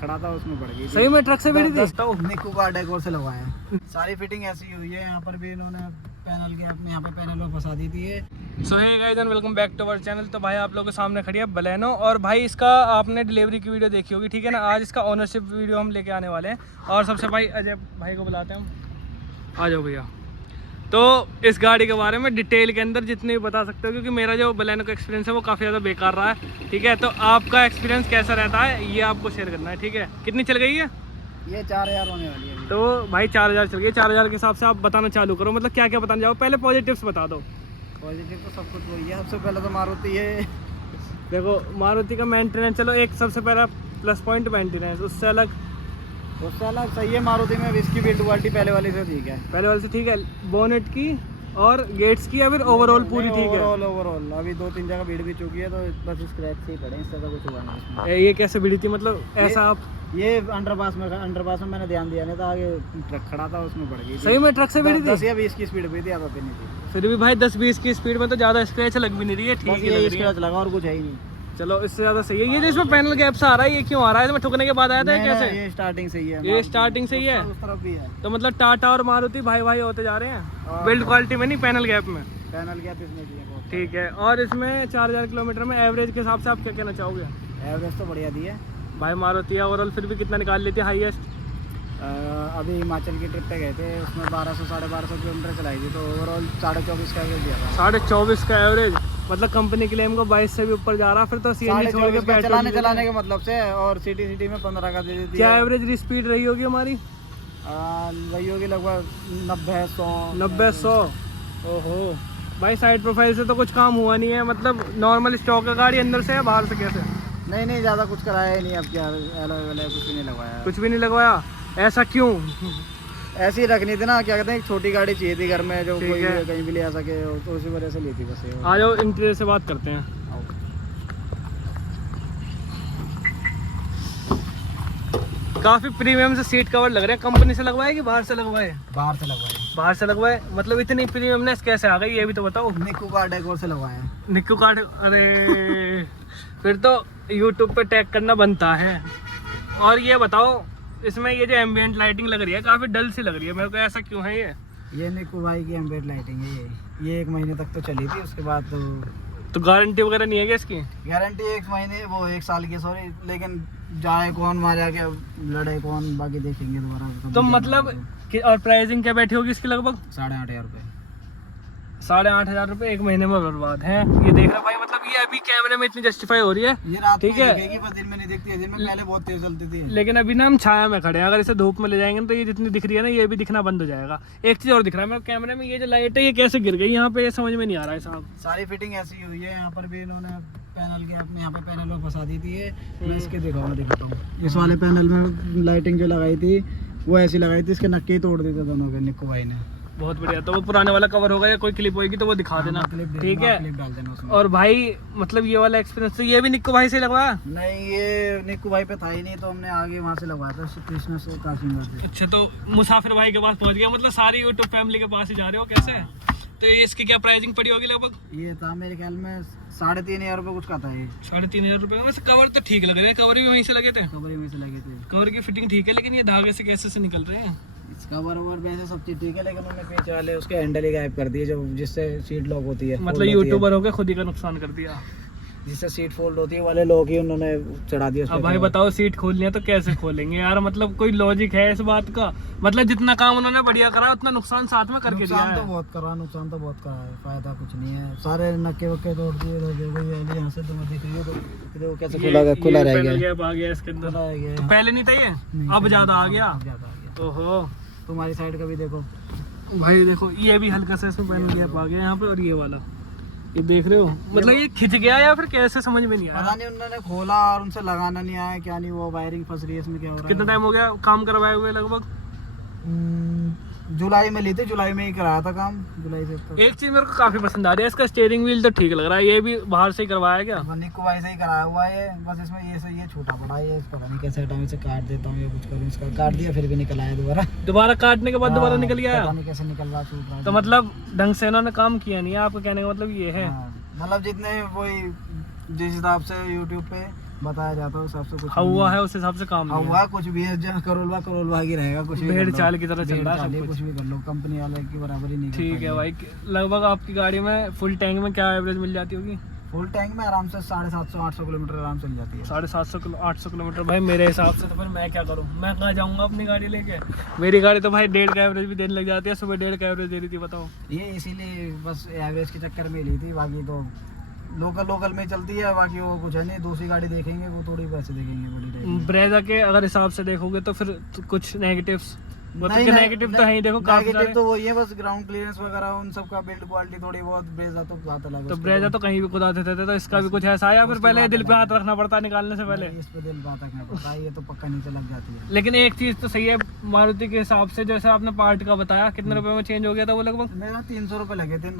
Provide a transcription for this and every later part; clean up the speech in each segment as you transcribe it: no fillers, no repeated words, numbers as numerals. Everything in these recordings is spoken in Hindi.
खड़ा था उसमें पड़ गई। सही में ट्रक से भिड़ी थी? निक्कू का डेकोर से लगवाए हैं। सारी फिटिंग ऐसी हुई है। यहाँ पर भी इन्होंने पैनल के अपने यहाँ पे पैनल फंसा दी थी। So hey guys and welcome back to our channel. तो भाई आप लोगों के सामने खड़ी है बलेनो, और भाई इसका आपने डिलीवरी की वीडियो देखी होगी, ठीक है ना। आज इसका ओनरशिप वीडियो हम लेके आने वाले हैं। और सबसे भाई अजय भाई को बुलाते हैं हम, आ जाओ भैया। तो इस गाड़ी के बारे में डिटेल के अंदर जितने भी बता सकते हो, क्योंकि मेरा जो बलेनो का एक्सपीरियंस है वो काफ़ी ज़्यादा बेकार रहा है, ठीक है। तो आपका एक्सपीरियंस कैसा रहता है ये आपको शेयर करना है, ठीक है। कितनी चल गई है ये? 4000 होने वाली है। तो भाई 4000 चल गई। 4000 के हिसाब से आप बताना चालू करो, मतलब क्या क्या बताना चाहो। पहले पॉजिटिव्स बता दो। पॉजिटिव तो सब कुछ वही है। सबसे पहले तो मारुति है। देखो मारुति का मेंटेनेंस, चलो एक सबसे पहला प्लस पॉइंट मेंटेनेंस, उससे अलग सही है। मारुति में इसकी बिल्ड क्वालिटी पहले वाली से ठीक है। पहले वाले से ठीक है। बोनेट की और गेट्स की या फिर ओवरऑल पूरी ठीक है? ओवरऑल अभी 2-3 जगह भीड़ भी चुकी है, तो बस स्क्रैच से ही पड़े, इससे तो कुछ हुआ नहीं। ये कैसे भिड़ी थी, मतलब ऐसा आप? ये अंडरपास में मैंने ध्यान दिया नहीं था, आगे ट्रक खड़ा था उसमें पड़ गई। सही में ट्रक से भिड़ी थी? 10 या 20 की स्पीड पे थी, आप नहीं थी। फिर भी भाई 10-20 की स्पीड में तो ज़्यादा स्क्रैच लग भी नहीं रही है, ठीक है। स्क्रैच लगा और कुछ है ही नहीं। चलो इससे ज़्यादा सही है। ये जो इसमें पैनल गैप से आ रहा है, ये क्यों आ रहा है? इसमें ठुकने के बाद आया था कैसे? ये स्टार्टिंग से ही है। ये स्टार्टिंग से ही है। उस तरफ भी है। तो मतलब टाटा और मारुति भाई भाई होते जा रहे हैं बिल्ड क्वालिटी में, नहीं पैनल गैप में। पैनल गैप इसमें भी है बहुत। ठीक है। और इसमें 4000 किलोमीटर में एवरेज के हिसाब से आप क्या कहना चाहोगे? एवरेज तो बढ़िया दी है भाई मारुति ओवरऑल फिर भी कितना निकाल लेती है हाईएस्ट? अभी हिमाचल की ट्रिप पे गए थे, उसमें 1200-1250 किलोमीटर चलाई थी, तो ओवरऑल 24.5 का एवरेज दिया था। 24.5 का एवरेज, मतलब कंपनी क्लेम को 22 से भी ऊपर जा रहा। फिर तो सीएनजी छोड़ के पेट्रोल चलाने के मतलब से, और सिटी में 15 का दे देती है। क्या एवरेज स्पीड रही होगी हमारी? वही होगी लगभग 90-100। ओहो भाई, साइड प्रोफाइल से तो कुछ काम हुआ नहीं है, मतलब नॉर्मल स्टॉक का गाड़ी अंदर से है, बाहर से कैसे? नहीं ज़्यादा कुछ कराया ही नहीं। अब क्या एलॉय कुछ भी नहीं लगवाया। कुछ भी नहीं लगवाया? ऐसा क्यों? ऐसी रखनी थी ना, क्या कहते हैं, एक छोटी गाड़ी चाहिए थी घर में, जो कोई कहीं भी ले आ सके, तो उसी वजह से ली थी बस। आ जाओ इंटीरियर से बात करते हैं। काफी प्रीमियम से सीट कवर लग रहे हैं। कंपनी से लगवाए कि बाहर से लगवाए? बाहर से लगवाए। बाहर से लगवाए, मतलब इतनी प्रीमियमनेस कैसे आ गई ये भी तो बताओ। निक्कू का डेकोर से लगवाए हैं। निक्कू कार्ड? अरे फिर तो यूट्यूब पे टैग करना बनता है। और ये बताओ, इसमें ये जो एम्बिएंट लाइटिंग लग रही है काफी डल सी लग रही है मेरे को, ऐसा क्यों है ये निक्कू भाई की एम्बिएंट लाइटिंग है। ये 1 महीने तक तो चली थी, उसके बाद तो गारंटी वगैरह नहीं है क्या इसकी? गारंटी 1 महीने, वो 1 साल की, सॉरी। लेकिन जाए कौन, मारे के लड़े कौन, बाकी देखेंगे दोबारा। तो मतलब और प्राइसिंग क्या बैठी होगी इसकी? लगभग 8,500 रुपये। 8,500 रुपये 1 महीने में बर्बाद है। ये देख रहा भाई, मतलब ये अभी कैमरे में इतनी जस्टिफाई हो रही है, ये रात ठीक में है, दिखेगी, बस दिन में नहीं दिखती है। दिन में पहले बहुत तेज चलती थी, लेकिन अभी ना हम छाया में खड़े हैं। अगर इसे धूप में ले जाएंगे तो ये जितनी दिख रही है ना, ये भी दिखना बंद हो जाएगा। एक चीज और दिख रहा है मेरे कैमरे में, ये जो लाइट है ये कैसे गिर गई यहाँ पे, ये समझ में नहीं आ रहा है साहब। सारी फिटिंग ऐसी हुई है। यहाँ पर भी इन्होंने पैनल के अपने यहाँ पे पैनल फंसा दी थी। मैं इसके दिखाता हूँ। इस वाले पैनल में लाइटिंग जो लगाई थी वो ऐसी लगाई थी, इसके नक्के ही तोड़ दिए थे दोनों के, निक्कू भाई ने। बहुत बढ़िया। तो वो पुराने वाला कवर होगा या कोई क्लिप होगी तो वो दिखा देना, ठीक है। क्लिप डाल देना उसमें। और भाई मतलब ये वाला एक्सपीरियंस तो ये भी निक्कू भाई से लगवाया? नहीं, ये निक्कू भाई पे था ही नहीं, तो हमने आगे वहाँ से लगवाया था, कृष्ण से काशिंगा से। अच्छा, तो मुसाफिर भाई के पास पहुंच गया, मतलब सारी यूट्यूब फैमिली के पास ही जा रहे हो, कैसे? तो ये इसकी क्या प्राइसिंग पड़ी होगी लगभग? ये था मेरे ख्याल में 3,500 रुपये कुछ का था ये। 3,500 रुपये। वैसे कवर तो ठीक लग रहे हैं, कवर भी वहीं से लगे थे? कवर वहीं से लगे थे। कवर की फिटिंग ठीक है, लेकिन ये धागे से कैसे से निकल रहे हैं? कवर ओवर वैसे सब चीज ठीक है, लेकिन उन्होंने पीछे वाले उसके हैंडल ही गायब कर दिए, जो जिससे सीट लॉक होती है। मतलब यूट्यूबर होकर खुद ही का नुकसान कर दिया। जिससे सीट फोल्ड होती है वाले लोग ही उन्होंने चढ़ा दिया। अब भाई बताओ, सीट खोलनी है तो कैसे खोलेंगे यार? मतलब कोई लॉजिक है इस बात का? मतलब जितना काम उन्होंने बढ़िया करा उतना नुकसान साथ में करके दिया है। नुकसान तो बहुत करा है, फायदा कुछ नहीं है। सारे नक्के वक्के तोड़ दिए, यहाँ से तुम्हें दिख रही है तो कैसे खुला रह गया इसके अंदर। तो पहले नहीं था ये, अब ज्यादा आ गया। ओहो, तुम्हारी साइड का भी देखो भाई, देखो ये भी हल्का सा इसमें पैनल गैप आ गया यहाँ पे। और ये वाला ये देख रहे हो, मतलब ये खिंच गया या फिर कैसे, समझ में नहीं आया। पता नहीं, उन्होंने खोला और उनसे लगाना नहीं आया, क्या नहीं, वो वायरिंग फंस रही है इसमें, क्या हो रहा है। कितना टाइम हो गया काम करवाए हुए? लगभग जुलाई में ली थी, जुलाई में ही कराया था काम, जुलाई से। तो एक चीज मेरे को काफी पसंद आ रही है, इसका स्टीयरिंग व्हील तो ठीक लग रहा है। ये भी बाहर से ही करवाया क्या? निक्कू भाई से ही कराया हुआ है, बस इसमें ये छूटा पड़ा है। पता नहीं कैसे हटाऊं, इसे काट देता हूँ या कुछ करूँ। इसका काट दिया, फिर भी निकल आया दोबारा काटने के बाद दोबारा निकल गया। पता नहीं कैसे निकल रहा, छूट रहा। तो मतलब ढंग से इन्होंने काम किया नहीं है, आपको कहने का मतलब ये है। मतलब जितने वही जिस हिसाब से यूट्यूब पे बताया जाता है उस हिसाब से कुछ हुआ है उस हिसाब से काम नहीं हुआ कुछ भी है, जहाँ करोलवा की रहेगा, कुछ भी भेड़ कर लो। चाल की तरह चल रहा है सब भेड़ चाल, कुछ। कुछ भी कर लो, कंपनी वाले की बराबरी नहीं कर ठीक है पाएगी। भाई, लगभग आपकी गाड़ी में फुल टैंक में क्या एवरेज मिल जाती होगी? फुल टैंक में आराम से 750-800 किलोमीटर आराम चल जाती है। 750 800 किलोमीटर। भाई मेरे हिसाब से तो फिर मैं क्या करूँ, मैं कहाँ जाऊँगा अपनी गाड़ी लेके? मेरी गाड़ी तो भाई 1.5 का एवरेज भी देने लग जाती है, सुबह 1.5 का एवरेज दे रही थी, बताओ। ये इसीलिए बस एवरेज के चक्कर में ली थी, बाकी तो लोकल में चलती है, बाकी वो कुछ है नहीं। दूसरी गाड़ी देखेंगे वो थोड़ी पैसे देखेंगे बड़ी टाइप। ब्रेजा के अगर हिसाब से देखोगे तो फिर तो कुछ नेगेटिव्स, मतलब नेगेटिव तो है ही, देखो काफी नेगेटिव सारे। तो वही है, बस ग्राउंड क्लियरेंस वगैरह उन सब का बिल्ड क्वालिटी थोड़ी बहुत। ब्रेजा तो बात अलग है, तो उसकी ब्रेजा तो कहीं भी खुदा देते थे, तो इसका भी कुछ ऐसा है या फिर पहले दिल पे हाथ रखना पड़ता है निकालने से पहले? नहीं, इस पे दिल बात रखना पड़ता है, ये तो पक्का नीचे लग जाती है। लेकिन एक चीज तो सही है मारुति के हिसाब से, जैसे आपने पार्ट का बताया कितने रुपए में चेंज हो गया था वो? लगभग मेरा 300 रुपए लगे थे इन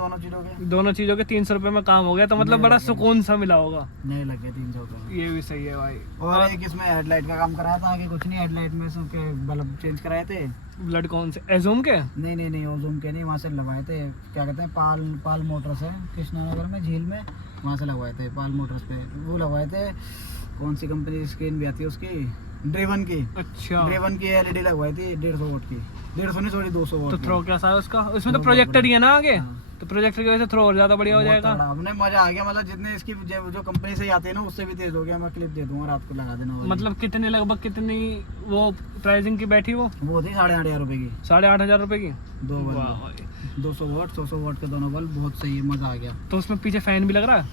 दोनों चीजों के 300 रुपए में काम हो गया, तो मतलब बड़ा सुकून सा मिला होगा। नहीं लगे 300 रुपए। ये भी सही है भाई। और एक इसमें हेडलाइट का काम कराया था, आगे कुछ नहीं, हेडलाइट में सबके बल्ब चेंज कराए थे। ब्लड कौन से, एजूम के? नहीं ओजूम के नहीं, वहाँ से लगवाए थे, क्या कहते हैं, पाल मोटर्स है कृष्णानगर में, झील में, वहाँ से लगवाए थे पाल मोटर्स पे। वो लगवाए थे, कौन सी कंपनी स्क्रीन भी आती है उसकी, ड्रेवन की। अच्छा, ड्रेवन की एलईडी लगवाई थी 150 वोट की, 150 नहीं सॉरी 200 वोट तो की। थ्रो कैसा है उसका? उसमें तो प्रोजेक्टर ही है ना आगे, हाँ। तो प्रोजेक्टर की वजह से थ्रो और ज्यादा बढ़िया हो बहुत जाएगा। तगड़ा, हमने मजा आ गया, मतलब जितने इसकी जो कंपनी से ही आती है ना उससे भी तेज हो गया। मैं क्लिप दे दूंगा, रात को लगा देना। मतलब कितने, लगभग कितनी वो प्राइसिंग की बैठी वो? वो थी 8,500 रुपए की, 8,500 रुपए की। दो वाह बल्ब, भाई। 200 वोट 100 वोट के दोनों बल्ब, बहुत सही है, मजा आ गया। तो उसमें पीछे फैन भी लग रहा है?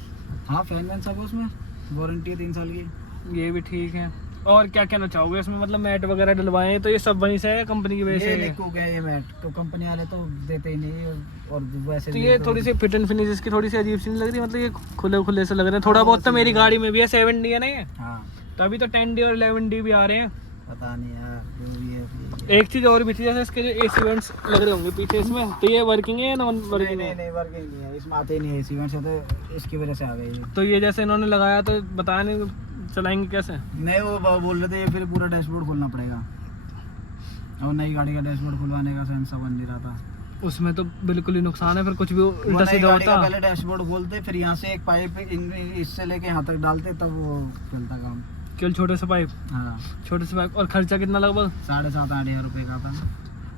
हाँ फैन वैन सब है उसमें, वारंटी है 3 साल की। ये भी ठीक है। और क्या कहना चाहोगे इसमें, मतलब मैट वगैरह डलवाए हैं तो ये सब वहीं से है, कंपनी की वजह ये से? निक्को गया ये मैट, तो कंपनी वाले तो देते ही नहीं, और वैसे तो भी ये थोड़ी सी फिट एंड फिनिश इसकी थोड़ी सी अजीब सी नहीं लग रही? मतलब ये खुले से लग रहे हैं थोड़ा बहुत। तो मेरी गाड़ी में भी है 7D है ना ये, हाँ तो अभी तो 10D और 11D भी आ रहे हैं। पता नहीं यार, जो भी है। एक चीज और भी थी, जैसे इसके जो एसी वेंट्स लग रहे होंगे पीछे इसमें, तो ये वर्किंग है या नॉन वर्किंग है? नहीं वर्किंग नहीं है, इसमें आते ही नहीं है इसी से, तो इसकी वजह से आ गई ये। तो ये जैसे इन्होंने लगाया तो बताया नहीं चलाएंगे कैसे? नहीं वो बोल रहे थे ये फिर पूरा डैशबोर्ड खोलना पड़ेगा, और नई गाड़ी का डैशबोर्ड खुलवाने का सेंस बन नहीं रहा था। उसमें तो बिल्कुल ही नुकसान है, फिर कुछ भी उल्टा नई सीधा गाड़ी का होता। पहले डैशबोर्ड खोलते, फिर यहाँ से एक पाइप इससे लेके यहाँ तक डालते, तब वो चलता काम। केवल छोटे से पाइप? हाँ छोटे से पाइप। और खर्चा कितना लगभग? 7,500-8,000 रुपये का था,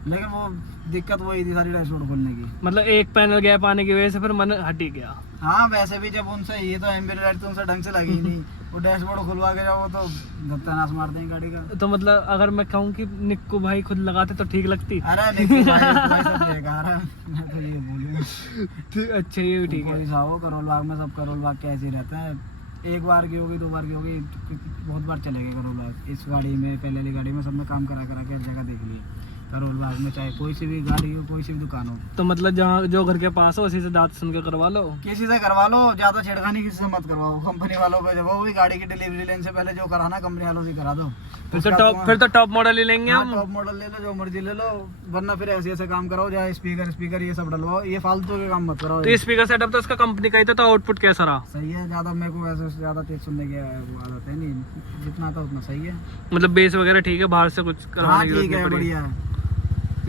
लेकिन वो दिक्कत वही थी सारी डैशबोर्ड खोलने की। मतलब एक पैनल गैप आने की वजह से फिर मन हट ही गया। हाँ वैसे भी जब उनसे ये तो एम्बियंट लाइट तो उनसे ढंग से लगी ही नहीं, वो डैशबोर्ड खुलवा के जाओ तो धत्तानाश मार देंगे गाड़ी का। तो मतलब अगर मैं कहूँ कि निक्कू भाई खुद लगाते तो ठीक लगती? अरे निक्की भाई सब बेकार है, मैं तो ये बोलूँगा। अच्छा, ये भी ठीक है। कोई सा हो, करोल बाग में सब करोल बाग के ऐसे ही रहते हैं, एक बार की होगी 2 बार की होगी, बहुत बार चले गए करोल बाग। इस गाड़ी में, पहले वाली गाड़ी में सब में काम करा के हर जगह देख लिए करोल बाग में, चाहे कोई सी भी गाड़ी हो, कोई सी भी दुकान हो। तो मतलब जहाँ जो घर के पास हो उसी से दांत सुन के करवा लो। किसी से करवा लो, ज्यादा छेड़खानी किसी से मत करवाओ। कंपनी वालों पे जब वो भी गाड़ी की डिलीवरी लेने से पहले जो कराना कंपनी वालों से करा दो। फिर तो टॉप मॉडल ही लेंगे हम। टॉप मॉडल ले लो, जो मर्जी ले लो, वरना फिर ऐसे काम कराओ, जहाँ स्पीकर ये सब डलवाओ, ये फालतू के काम मत कराओ। तो स्पीकर सेटअप तो उसका कंपनी का ही था, तो आउटपुट कैसा रहा? सही है, ज्यादा मेरे को वैसे ज्यादा तेज सुनने की आदत है नहीं, जितना था उतना सही है। मतलब बेस वगैरह ठीक है, बाहर से कुछ हाँ करवाने की ठीक जरूरत है, नहीं पड़ी? बढ़िया है,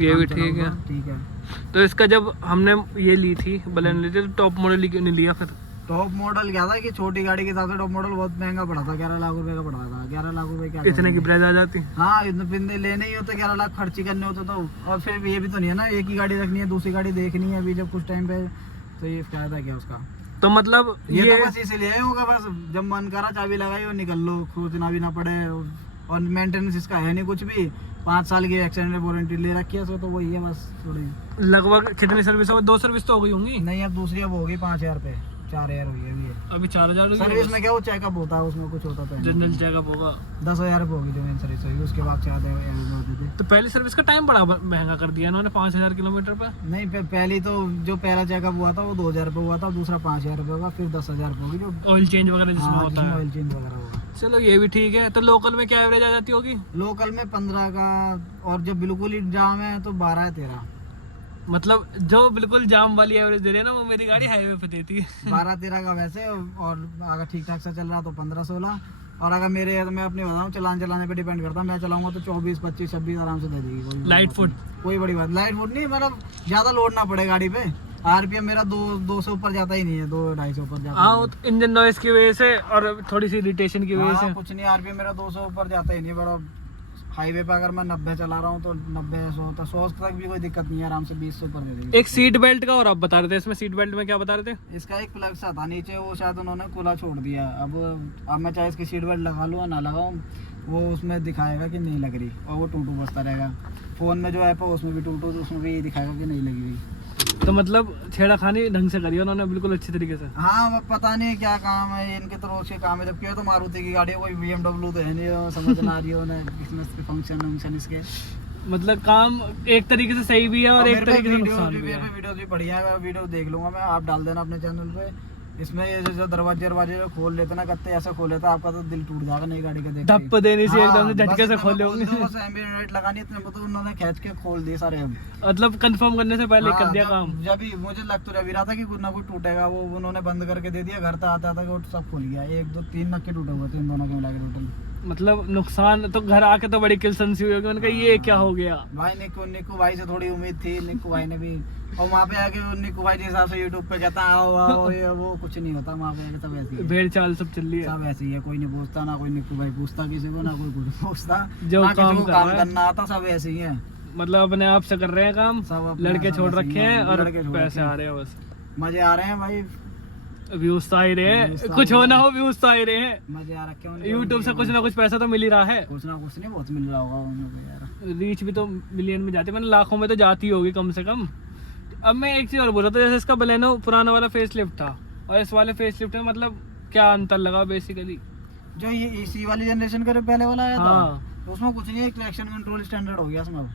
ये भी काम ठीक है। चलाओ, ठीक है। तो इसका जब हमने ये ली थी बलेनो ली थी, तो टॉप मॉडल क्यों नहीं लिया फिर? टॉप मॉडल क्या था कि छोटी गाड़ी के हिसाब से टॉप मॉडल बहुत महंगा पड़ा था, 11 लाख रुपए का पड़ा था। 11 लाख रुपए क्या इतने की ब्रेज आ जाती? हाँ, इतने पिंदे लेने ही होते, 11 लाख खर्ची करने होते तो। और फिर ये भी तो नहीं है ना, एक ही गाड़ी रखनी है, दूसरी गाड़ी देखनी है अभी जब कुछ टाइम पे, तो ये फायदा क्या उसका? तो मतलब ये तो बस इसीलिए होगा, बस जब मन करा चाबी लगाई और निकल लो, खोजना भी ना पड़े, और मेंटेनेंस इसका है नहीं कुछ भी। 5 साल की एक्सटेंडेड वारंटी ले रखी है, तो वही है बस थोड़ी। लगभग कितनी सर्विस हो? 2 सर्विस तो हो गई होंगी? नहीं, अब दूसरी अब होगी 5,000 पे, 4,000 हुई है अभी। अभी 4,000 सर्विस में क्या वो चेकअप होता है, उसमें कुछ होता तो जनरल चेकअप होगा। 10,000 रुपये होगी जो मेन सर्विस होगी, उसके बाद 4,000 होते थे। तो पहली सर्विस का टाइम बड़ा महंगा कर दिया इन्होंने 5,000 किलोमीटर पर। नहीं, पहली तो जो पहला चेकअप हुआ था वो 2,000 रुपये हुआ था, दूसरा 5,000 रुपये होगा, फिर 10,000 रुपये होगी जो ऑयल चेंज वगैरह जिसमें होता है। ऑयल चेंज वगैरह होगा। चलो ये भी ठीक है। तो लोकल में क्या एवरेज आ जाती होगी? लोकल में 15 का, और जब बिल्कुल ही जाम है तो 12-13। मतलब जो बिल्कुल जाम वाली एवरेज दे रहे हैं ना, वो मेरी गाड़ी हाईवे पे देती है। 12-13 का वैसे, और अगर ठीक ठाक से चल रहा तो 15-16, और अगर मेरे, मैं अपनी बताऊँ, चलाने पे डिपेंड करता है। मैं चलाऊंगा तो 24, 25, 26 आराम से दे देगी। Light foot? कोई बड़ी बात, लाइट फुट नहीं, मतलब ज्यादा लोड ना पड़े गाड़ी पे, आरपीएम मेरा 200 ऊपर जाता ही नहीं है, 200-250 ऊपर जाता हाँ, इंजन नॉइस की वजह से और थोड़ी सी इरिटेशन की वजह से। कुछ नहीं, आरपीएम मेरा 200 ऊपर जाता ही नहीं। बड़ा हाईवे पे अगर मैं 90 चला रहा हूँ तो 90-100 तक भी कोई दिक्कत नहीं है, आराम से 20 से ऊपर दे देगी। एक सीट बेल्ट का और आप बता रहे थे, इसमें सीट बेल्ट में क्या बता रहे थे? इसका एक प्लग सा था नीचे, वो शायद उन्होंने खुला छोड़ दिया। अब मैं चाहे इसकी सीट बेल्ट लगा लूँ या ना लगाऊँ, वो उसमें दिखाएगा कि नहीं लग रही, और वो टूटू बजता रहेगा। फ़ोन में जो ऐप है उसमें भी टूटू, उसमें भी दिखाएगा कि नहीं लगी हुई। तो मतलब छेड़खानी ढंग से करी है उन्होंने, बिल्कुल अच्छी तरीके से। हाँ, अब पता नहीं क्या काम है इनके, तो रोज के काम है। जबकि ये तो मारुति की गाड़ी है, कोई BMW तो है नहीं, समझ ना आ रही हो ना इसमें फंक्शन इसके। मतलब काम एक तरीके से सही भी है और एक तरीके से नुकसान भी है। वीडियो भी बढ़िया है, वीडियो देख लूंगा मैं, आप डाल देना अपने चैनल पे। इसमें ये जो दरवाजे जो खोल लेते ना, कत्ते ऐसे खोले तो आपका तो दिल टूट जाएगा नई गाड़ी का देख के। धप्प देने से एकदम से झटके से खोले होंगे। बस एम्बिएंट लाइट लगानी, इतने में तो उन्होंने खींच के खोल दिए सारे। मतलब कंफर्म करने से पहले कर दिया काम। जब भी मुझे लग तो रहा था कि कुछ ना कुछ टूटेगा, वो उन्होंने बंद करके दे दिया। घर तक आता था कि वो सब खुल गया। 1 2 3 नक्के टूटे हुए थे इन दोनों के मिला के टोटल। मतलब नुकसान तो घर आके तो बड़ी किलसनसी हुई होगी, उनका ये क्या हो गया। भाई निक्कू भाई से थोड़ी उम्मीद थी, निक्कू भाई ने भी, और वहाँ पे आके निक्कू भाई जिस हिसाब से यूट्यूब पे कहता आओ आओ, ये वो कुछ नहीं होता वहाँ पे आके। सब ऐसे ही है, भेड़ चाल सब चल रही है, सब ऐसे ही है। कोई नहीं पूछता, ना कोई निक्कू भाई पूछता किसी को, ना कोई कुछ पूछता। जो ना काम किसी को कर काम रहा है। करना आता, सब ऐसे ही है। मतलब अपने आप से कर रहे हैं काम, सब अपने लड़के आप छोड़ ऐसे ही रखे हैं, हैं और लड़के छोड़ पैसे रखे आ रहे हैं बस। मजे आ रहे हैं भाई, व्यूज तो आ ही रहे व्यूज हैं, तो कुछ आ हो रहे ना हैं। हो व्यूज तो आ ही रहे हैं। मजे आ रखे हैं। यूट्यूब से कुछ ना कुछ पैसा तो मिल ही रहा है। कुछ ना कुछ नहीं, बहुत मिल रहा होगा उनको यार। रीच भी तो मिलियन में जाती है, मतलब लाखों में तो जाती होगी कम से कम। अब मैं एक चीज और बोल रहा था, जैसे इसका बलेनो पुराना वाला फेस लिफ्ट था और इस वाले फेस लिफ्ट में मतलब क्या अंतर लगा बेसिकली? जो ये इसी वाली जनरेशन का जो पहले वाला आया था, हाँ, तो उसमें कुछ नहीं है, ट्रैक्शन कंट्रोल स्टैंडर्ड हो गया इसमें।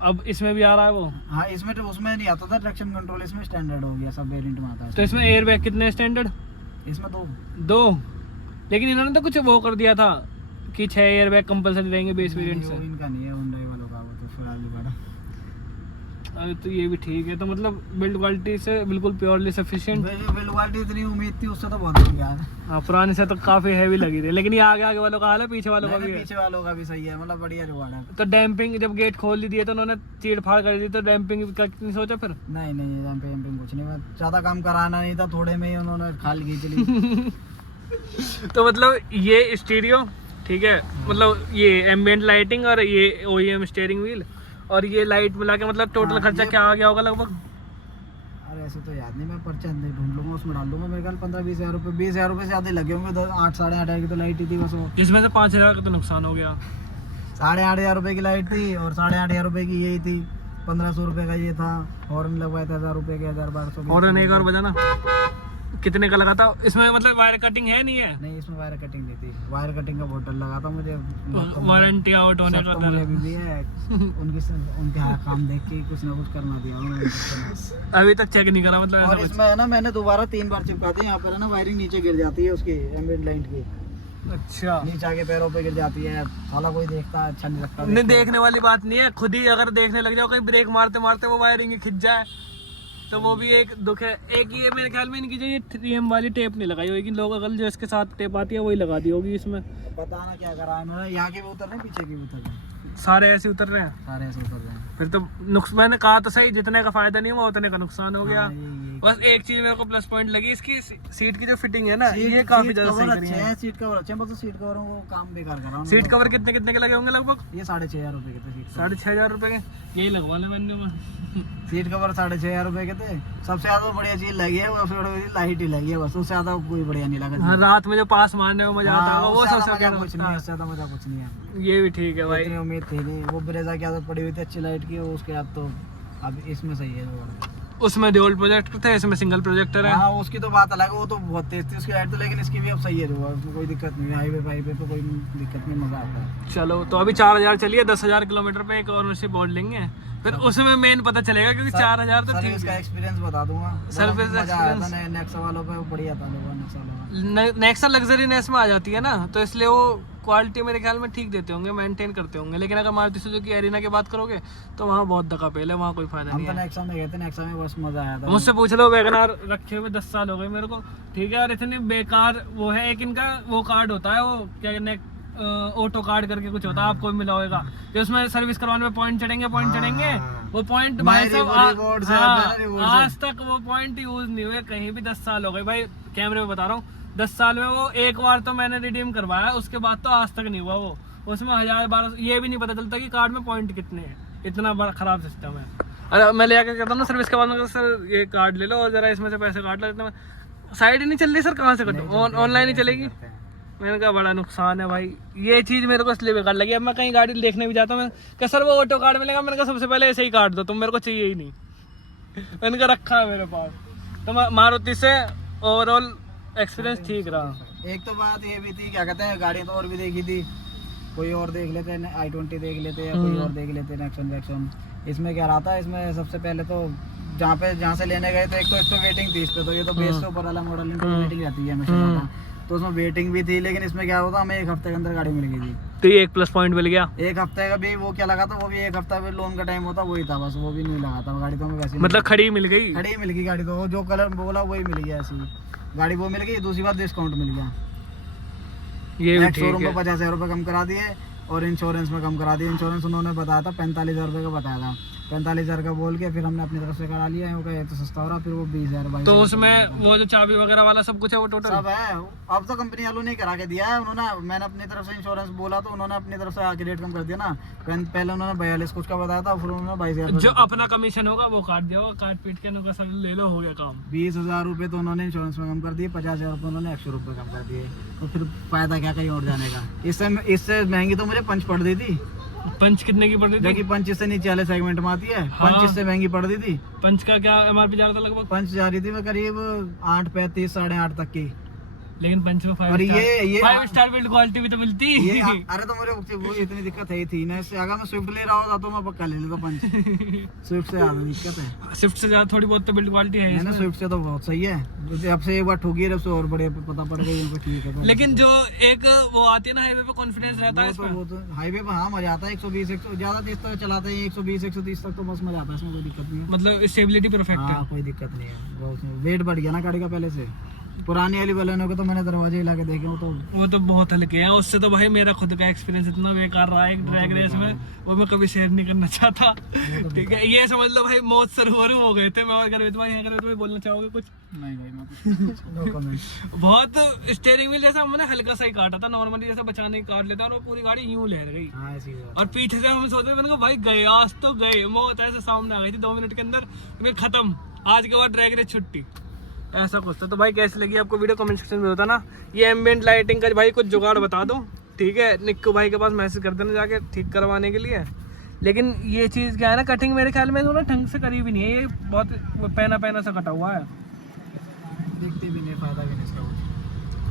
अब इसमें भी आ रहा है वो। हाँ, इसमें तो उसमें नहीं आता था ट्रैक्शन कंट्रोल, इसमें स्टैंडर्ड हो गया, सब वेरिएंट में आता है। तो इसमें एयर बैग कितने स्टैंडर्ड? इसमें तो 2, लेकिन इन्होंने तो कुछ वो कर दिया था कि 6 एयर बैग कंपलसरी रहेंगे बेस वेरिएंट से। इनका नहीं है, Hyundai वालों का, वो तो फिलहाल भी बड़ा। अरे तो ये भी ठीक है, तो मतलब बिल्ड क्वालिटी से बिल्कुल प्योरली सफिशिएंट। बिल्ड क्वालिटी इतनी उम्मीद थी उससे तो बहुत हो गया। हाँ, पुराने से तो काफी हैवी लगी थी, लेकिन ये आगे वालों का हाल है, पीछे वालों का भी है। पीछे वालों का भी सही है, मतलब बढ़िया जुगाड़ है। तो डैम्पिंग जब गेट खोल ही दिए तो उन्होंने चीड़ फाड़ कर दी, तो डैम्पिंग का नहीं सोचा फिर? नहीं जंपिंग कुछ नहीं, ज्यादा काम कराना नहीं था, थोड़े में ही उन्होंने खाल खींच ली। तो मतलब ये स्टीरियो ठीक है, मतलब ये एम्बिएंट लाइटिंग और ये OEM स्टीयरिंग व्हील और ये लाइट मिला के मतलब टोटल हाँ, खर्चा क्या आ गया होगा लगभग? अरे ऐसे तो याद नहीं, मैं पर्चा ढूंढ लूंगा, उसमें डाल दूंगा। मेरे ख्याल 15-20 हज़ार रुपये, 20 हज़ार रुपये से ज़्यादा लगे होंगे। 8-8.5 हज़ार की तो लाइट ही थी बस वो। जिसमें से 5,000 का तो नुकसान हो गया। 8.5 हज़ार रुपये की लाइट थी और 8.5 हज़ार रुपये की यही थी। 1500 रुपये का ये था। हॉर्न लगवाया था 1000 रुपये के, 1200 हॉर्न एक और बजाना कितने का लगा था इसमें? मतलब वायर कटिंग है नहीं है? नहीं, इसमें वायर कटिंग नहीं थी। वायर कटिंग का बोतल लगा था मुझे, वारंटी आउट होने का मुझे अभी भी है। उनके काम देख के कुछ ना कुछ करना दिया उन्होंने। अभी तक चेक नहीं करा मतलब और ऐसा इसमें है ना, मैंने दोबारा 3 बार चिपका दी। यहाँ पर है ना, वायरिंग नीचे गिर जाती है उसकी, एम्बिएंट लाइट की। कुछ? अच्छा, नीचे आके पैरों पे गिर जाती है। साला कोई देखता अच्छा नहीं लगता। नहीं देखने वाली बात नहीं है, खुद ही अगर देखने लग जाओ, कहीं ब्रेक मारते मारते वो वायरिंग ही खिंच जाए तो वो भी एक दुख है। एक ये मेरे ख्याल में इनकी जो ये 3M वाली टेप नहीं लगाई होगी लोग, अगर जो इसके साथ टेप आती है वही लगा दी होगी इसमें। पता ना क्या करा है इन्होंने। यहाँ के भी उतर रहे हैं, पीछे के भी उतर रहे हैं, सारे ऐसे उतर रहे हैं। सारे ऐसे उतर रहे हैं। फिर तो मैंने कहा तो सही, जितने का फायदा नहीं हुआ उतने का नुकसान हो गया। हाँ, ये बस एक चीज मेरे को प्लस पॉइंट लगी, इसकी सीट की जो फिटिंग है ना, ये काफी ज्यादा सही करी है। सीट कवर अच्छे हैं, बस सीट कवरों को काम बेकार करा उन्होंने। सीट कवर कितने कितने के लगे होंगे लगभग? ये 6,500 रुपये के थे सीट कवर। 6,500 रुपए के यही लगवा ले मैंने। सीट कवर 6,500 रुपये के थे। सबसे ज्यादा बढ़िया चीज लगी है वो, सबसे बड़ी लाइट ही लगी है बस, उससे ज्यादा कोई बढ़िया नहीं लगा। हाँ, रात में जो पास मारने में मजा आता है वो सबसे मजा कुछ नहीं है, उससे ज्यादा मजा कुछ नहीं है। ये भी ठीक है भाई। इतनी उम्मीद थी नहीं। वो ब्रेजा की आदत पड़ी हुई थी अच्छी लाइट की, उसके बाद तो अब इसमें सही है। उसमें ड्यूल प्रोजेक्टर थे, इसमें सिंगल प्रोजेक्टर है। हाँ, उसकी तो बात अलग है, वो तो बहुत तेज थी उसकी लाइट तो, लेकिन इसकी भी अब सही है जो, उसमें कोई दिक्कत नहीं है। हाईवे पे कोई दिक्कत नहीं, मजा आता है। चलो, तो अभी 4,000 चलिए, 10,000 किलोमीटर पे एक ओनरशिप बोर्ड लेंगे, फिर उसमें मेन पता चलेगा, क्योंकि 4,000 तो ठीक इसका है। एक्सपीरियंस बता दूंगा। सर्विस मजा आया था नेक्सा वालों पे, बढ़िया था नेक्सा वाला। नेक्सा लग्जरीनेस में आ जाती है ना, तो इसलिए वो क्वालिटी मेरे ख्याल में ठीक देते होंगे, मेंटेन करते होंगे। लेकिन अगर मारुति सुजुकी एरिना की बात करोगे तो वहाँ बहुत धक्का पेल है, वहाँ कोई फायदा हम नहीं तो है। नेक्सा में गए थे, नेक्सा में बस मजा आया था। मुझसे पूछ लो, वैगनार रखे हुए 10 साल हो गए मेरे को, ठीक है, और इतनी बेकार वो है। एक इनका वो कार्ड होता है, वो क्या कहते हैं, ऑटो कार्ड करके कुछ होता है, आपको भी मिला होगा, तो उसमें सर्विस करवाने में पॉइंट चढ़ेंगे वो पॉइंट भाई साहब आज तक वो पॉइंट यूज नहीं हुए कहीं भी। 10 साल हो गए भाई, कैमरे में बता रहा हूँ, 10 साल में वो एक बार तो मैंने रिडीम करवाया, उसके बाद तो आज तक नहीं हुआ वो। उसमें 1000-1200 ये भी नहीं पता चलता कि कार्ड में पॉइंट कितने हैं, इतना बड़ा खराब सिस्टम है। अरे मैं ले आकर कहता हूँ ना सर्विस के बाद में, सर ये कार्ड ले लो और जरा इसमें से पैसे काट लो, साइड ही नहीं चल रही सर, कहाँ से कटो, ऑनलाइन ही चलेगी। मैंने कहा बड़ा नुकसान है भाई, ये चीज़ मेरे को इसलिए बेकार लगी। अब मैं कहीं गाड़ी देखने भी जाता हूँ, मैं कहा सर वो ऑटो कार्ड मिलेगा, मैंने कहा सबसे पहले ऐसे ही काट दो, तुम मेरे को चाहिए ही नहीं। मैंने कहा रखा है मेरे पास। तो मारुति से ओवरऑल एक्सपीरियंस ठीक रहा। एक तो बात ये भी थी, क्या कहते हैं, गाड़ियाँ तो और भी देखी थी, कोई और देख लेते i20 देख लेते या कोई और देख लेते नेक्सॉन। इसमें क्या रहा था, इसमें सबसे पहले तो जहाँ से लेने गए तो एक तो वेटिंग थी इस पे, तो ये तो बेस से ऊपर वाला मॉडल वेटिंग रहती है हमेशा, तो उसमें वेटिंग भी थी। लेकिन इसमें क्या होता, हमें 1 हफ्ते के अंदर गाड़ी मिल गई थी, तो ये 1 प्लस पॉइंट मिल गया। 1 हफ्ते का भी वो क्या लगा था, वो भी 1 हफ्ता लोन का टाइम होता वही था, बस वो भी नहीं लगा था गाड़ी, तो हमें वैसे मतलब खड़ी मिल गई गाड़ी, तो जो कलर बोला वही मिल गया, ऐसी गाड़ी वो मिल गई। दूसरी बात डिस्काउंट मिल गया, ये शोरूम पे 50,000 रुपये कम करा दिए और इंश्योरेंस में कम करा दिए। इंश्योरेंस उन्होंने बताया था 45,000 रुपये का बताया था, 45,000 का बोल के फिर हमने अपनी तरफ से करा लिया है, वो कहे तो सस्ता हो रहा, फिर वो 20,000। तो उसमें वो जो चाबी वगैरह वाला सब कुछ है वो टोटल सब है। अब तो कंपनी वालों ने करा के दिया है, उन्होंने, मैंने अपनी तरफ से इंश्योरेंस बोला तो उन्होंने अपनी तरफ से आके रेट कम कर दिया ना। पहले उन्होंने 42 कुछ का बताया था, फिर उन्होंने 22,000 जो अपना कमीशन होगा वो काट दिया, काट पीट के उनका सब ले लो, हो गया काम। 20,000 रुपये तो उन्होंने इंश्योरेंस में कम कर दिए, 50,000 रुपये उन्होंने 100 रुपये कम कर दिए, तो फिर फायदा क्या कहीं और जाने का। इससे महंगी तो मुझे पंच पड़ दी थी। पंच कितने की पड़ रही थी? पंच इससे नीचे वाले सेगमेंट में आती है, हाँ। पंच इससे महंगी पड़ रही थी। पंच का क्या एमआरपी जा रहा था लगभग? पंच जा रही थी मैं करीब 8.35 8.5 तक की, लेकिन पंच में 5 स्टार बिल्ड क्वालिटी भी तो मिलती ये अरे तो मेरे वो इतनी दिक्कत है थी ना, इससे अगर मैं स्विफ्ट ले रहा होता तो मैं पक्का ले लेता पंच। स्विफ्ट से ज्यादा दिक्कत है, स्विफ्ट से ज्यादा थोड़ी बहुत तो बिल्ड क्वालिटी है ना, स्विफ्ट से तो बहुत सही है। जब से एक बार ठोकी है से और बड़े पता पड़ गई उनको, ठीक है। लेकिन जो एक वो आती है ना हाईवे पे कॉन्फिडेंस रहता है इसमें, वो तो हाईवे पे हाँ मजा आता है, 120 100 ज्यादा तेज तो चलाते हैं, 120 130 तक तो बस मजा आता है, इसमें कोई दिक्कत नहीं है, मतलब स्टेबिलिटी परफेक्ट है, कोई दिक्कत नहीं है। वेट बढ़ गया ना गाड़ी का पहले से, पुरानी वाली बलेनो को तो मैंने दरवाजे हिला के देखे, वो तो बहुत हल्के हैं। उससे तो भाई मेरा खुद का एक्सपीरियंस इतना बेकार रहा है एक ड्रैग रेस में, वो मैं कभी शेयर नहीं करना चाहता। ठीक है, ये समझ लो भाई मौत से रूबरू हो गए थे मैं और गर्वित भाई। गर्वित भाई बोलना चाहोगे कुछ? नहीं भाई मैं बहुत स्टीयरिंग व्हील जैसा हमने हल्का सा ही काटा था, नॉर्मली जैसे बचाने की काट लेता है, और वो पूरी गाड़ी यूं लहर गई। और पीछे से हम सोचते मैंने कहा भाई गए, आज तो गए, मौत ऐसे सामने आ गई थी 2 मिनट के अंदर मैं खत्म, आज के बाद ड्रैग रेस छुट्टी, ऐसा कुछ था। तो भाई कैसी लगी आपको वीडियो कमेंट सेक्शन में बताना। ये एम्बिएंट लाइटिंग का भाई कुछ जुगाड़ बता दो, ठीक है, निक्कू भाई के पास मैसेज कर देना जाके ठीक करवाने के लिए। लेकिन ये चीज़ क्या है ना, कटिंग मेरे ख्याल में ना ढंग से करी भी नहीं है, ये बहुत पैना सा कटा हुआ है, दिखती भी नहीं, फायदा भी नहीं इसका।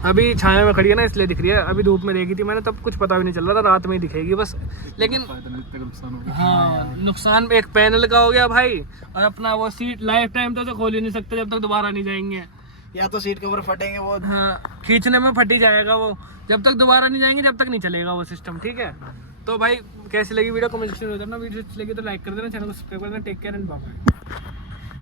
अभी छाया में खड़ी है ना इसलिए दिख रही है, अभी धूप में देखी थी मैंने तब कुछ पता भी नहीं चल रहा था, रात में ही दिखेगी बस। लेकिन हाँ, नुकसान एक पैनल का हो गया भाई, और अपना वो सीट लाइफ टाइम तो खोल ही नहीं सकते जब तक दोबारा नहीं जाएंगे, या तो सीट कवर फटेंगे वो, हाँ खींचने में फट ही जाएगा वो, जब तक दोबारा नहीं जाएंगे जब तक नहीं चलेगा वो सिस्टम, ठीक है। तो भाई कैसी लगी वीडियो कमेंट सेक्शन में बताना, वीडियो अच्छी लगी तो लाइक कर देना, चैनल को सब्सक्राइब कर देना। Take care and bye.